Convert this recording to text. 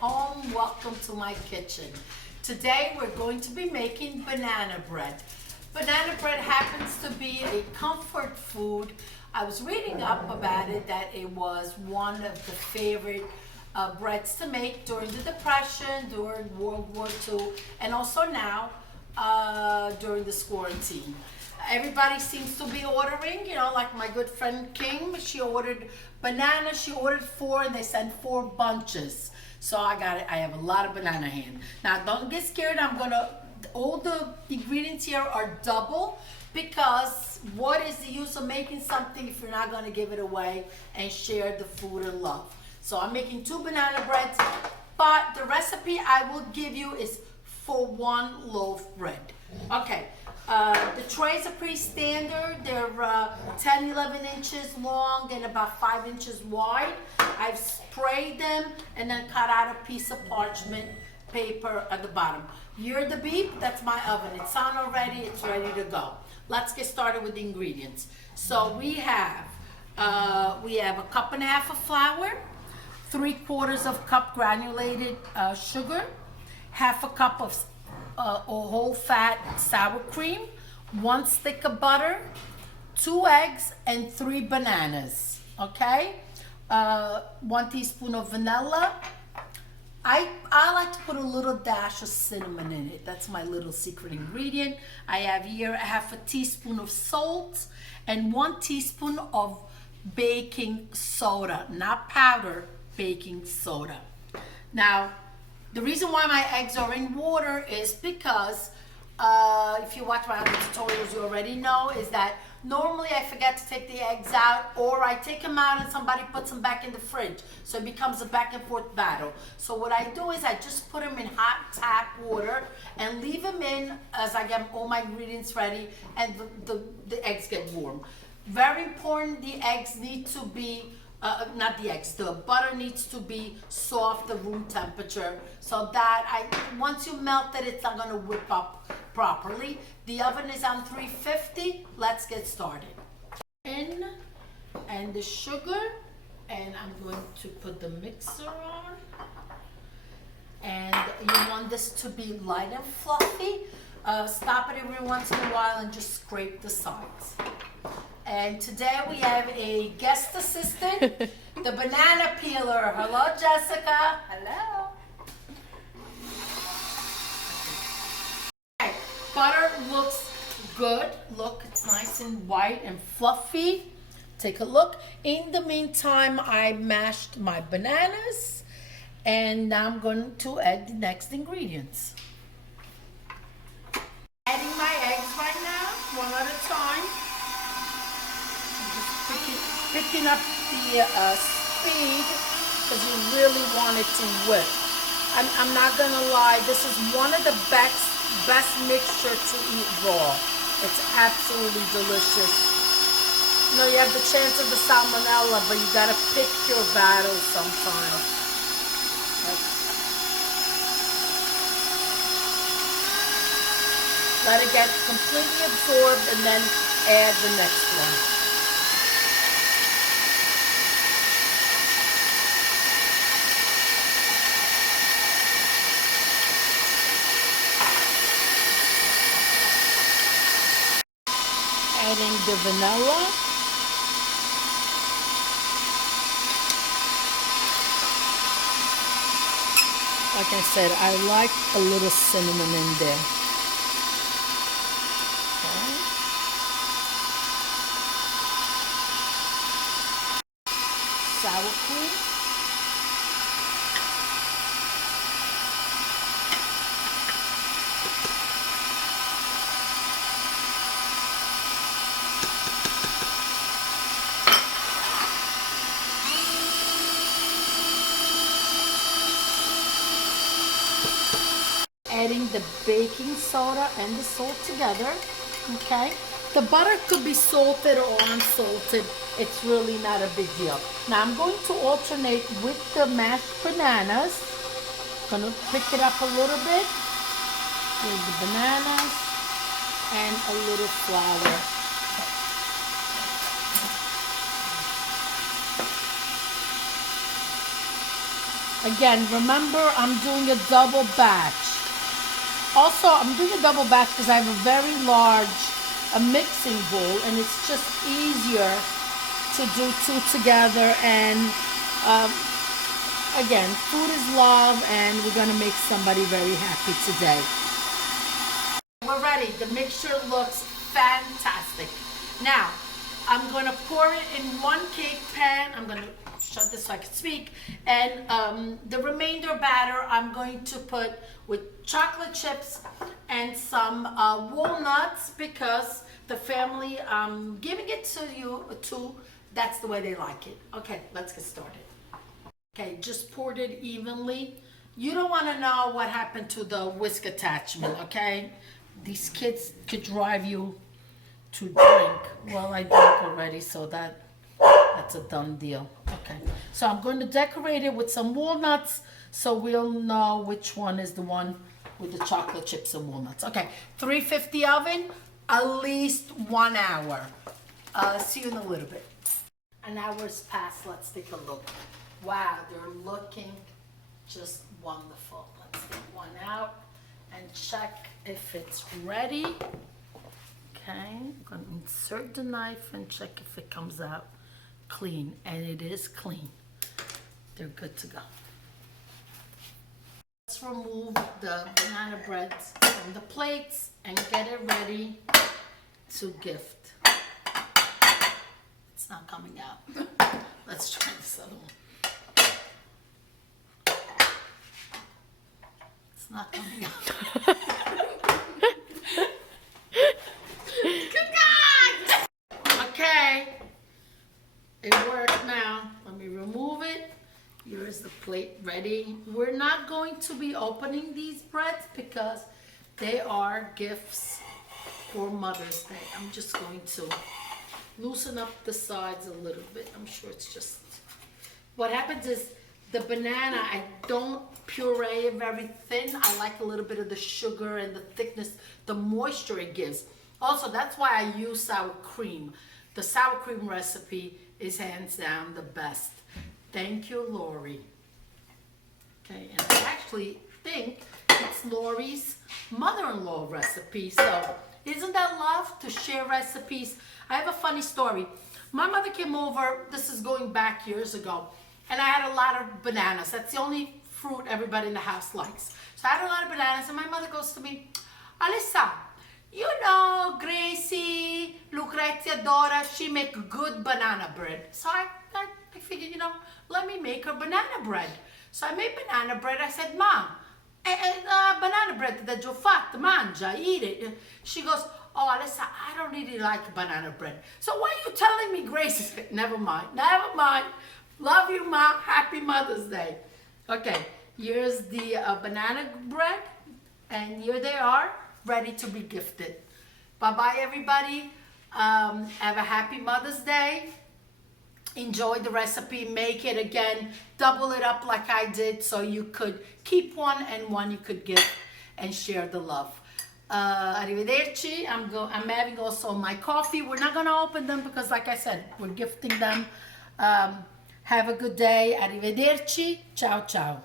home. Welcome to my kitchen. Today we're going to be making banana bread. Banana bread happens to be a comfort food. I was reading up about it that it was one of the favorite breads to make during the Depression, during World War II, and also now during this quarantine. Everybody seems to be ordering, like my good friend King, she ordered bananas, she ordered 4 and they sent 4 bunches. So I have a lot of banana hand. Now don't get scared, all the ingredients here are double because what is the use of making something if you're not gonna give it away and share the food and love? So I'm making 2 banana breads, but the recipe I will give you is for 1 loaf bread. Okay. The trays are pretty standard. They're 10, 11 inches long and about 5 inches wide. I've sprayed them and then cut out a piece of parchment paper at the bottom. Hear the beep? That's my oven. It's on already. It's ready to go. Let's get started with the ingredients. So we have a 1.5 cups of flour, 3/4 cup granulated sugar, 1/2 cup of whole fat sour cream, 1 stick of butter, 2 eggs, and 3 bananas. Okay, 1 teaspoon of vanilla. I like to put a little dash of cinnamon in it. That's my little secret ingredient. I have here 1/2 teaspoon of salt and 1 teaspoon of baking soda, not powder, baking soda. Now, the reason why my eggs are in water is because if you watch my other tutorials, you already know, is that normally I forget to take the eggs out, or I take them out and somebody puts them back in the fridge. So it becomes a back and forth battle. So what I do is I just put them in hot tap water and leave them in as I get all my ingredients ready and the eggs get warm. Very important, the eggs need to be the butter needs to be soft, the room temperature, so that once you melt it, it's not gonna whip up properly. The oven is on 350. Let's get started. And the sugar, and I'm going to put the mixer on. And you want this to be light and fluffy. Stop it every once in a while and just scrape the sides. And today we have a guest assistant, the banana peeler. Hello, Jessica. Hello. Okay, butter looks good. Look, it's nice and white and fluffy. Take a look. In the meantime, I mashed my bananas, and now I'm going to add the next ingredients. Adding my eggs right now, one at a time. Picking up the speed because you really want it to whip. I'm not gonna lie, this is one of the best mixture to eat raw. It's absolutely delicious. You have the chance of the salmonella, but you gotta pick your battles sometimes. Let it get completely absorbed and then add the next one. Adding the vanilla. Like I said, I like a little cinnamon in there. Okay. Sour cream. Adding the baking soda and the salt together, okay? The butter could be salted or unsalted. It's really not a big deal. Now I'm going to alternate with the mashed bananas. Gonna pick it up a little bit with the bananas and a little flour. Again, remember I'm doing a double batch. Also, I'm doing a double batch because I have a very large mixing bowl, and it's just easier to do two together. And again, food is love, and we're gonna make somebody very happy today. We're ready. The mixture looks fantastic. Now, I'm gonna pour it in one cake pan. I'm gonna shut this so I can speak. And the remainder batter I'm going to put with chocolate chips and some walnuts, because the family I'm giving it to you to, that's the way they like it. Okay, let's get started. Okay, just poured it evenly. You don't want to know what happened to the whisk attachment, okay? These kids could drive you to drink. Well, I drank already, so that's a done deal. Okay, so I'm going to decorate it with some walnuts so we'll know which one is the one with the chocolate chips and walnuts. Okay, 350 oven, at least 1 hour. See you in a little bit. An hour's passed. Let's take a look. Wow, they're looking just wonderful. Let's take one out and check if it's ready. Okay, I'm going to insert the knife and check if it comes out clean, and it is clean. They're good to go. Let's remove the banana breads from the plates and get it ready to gift. It's not coming out. Let's try this other one. It's not coming out. Okay, it worked now. Let me remove it. Here's the plate ready. We're not going to be opening these breads because they are gifts for Mother's Day. I'm just going to loosen up the sides a little bit. I'm sure it's just, what happens is the banana, I don't puree it very thin. I like a little bit of the sugar and the thickness, the moisture it gives. Also, that's why I use sour cream. The sour cream recipe is hands down the best. Thank you, Lori. Okay, and I actually think it's Lori's mother-in-law recipe. So isn't that love to share recipes? I have a funny story. My mother came over, this is going back years ago, and I had a lot of bananas. That's the only fruit everybody in the house likes. So I had a lot of bananas, and my mother goes to me, Alessa, you know Gracie, Lucrezia, Dora, she make good banana bread. So I figured, you know, let me make her banana bread. So I made banana bread. I said, Ma, banana bread that you fat, mangia, eat it. She goes, oh, Alessa, I don't really like banana bread. So why are you telling me, Grace? Never mind, never mind. Love you, Ma. Happy Mother's Day. Okay, here's the banana bread, and here they are, ready to be gifted. Bye-bye, everybody. Have a happy Mother's Day. Enjoy the recipe. Make it again. Double it up like I did, so you could keep one and one you could give and share the love. Arrivederci. I'm having also my coffee. We're not gonna open them because, like I said, we're gifting them. Have a good day. Arrivederci. Ciao, ciao.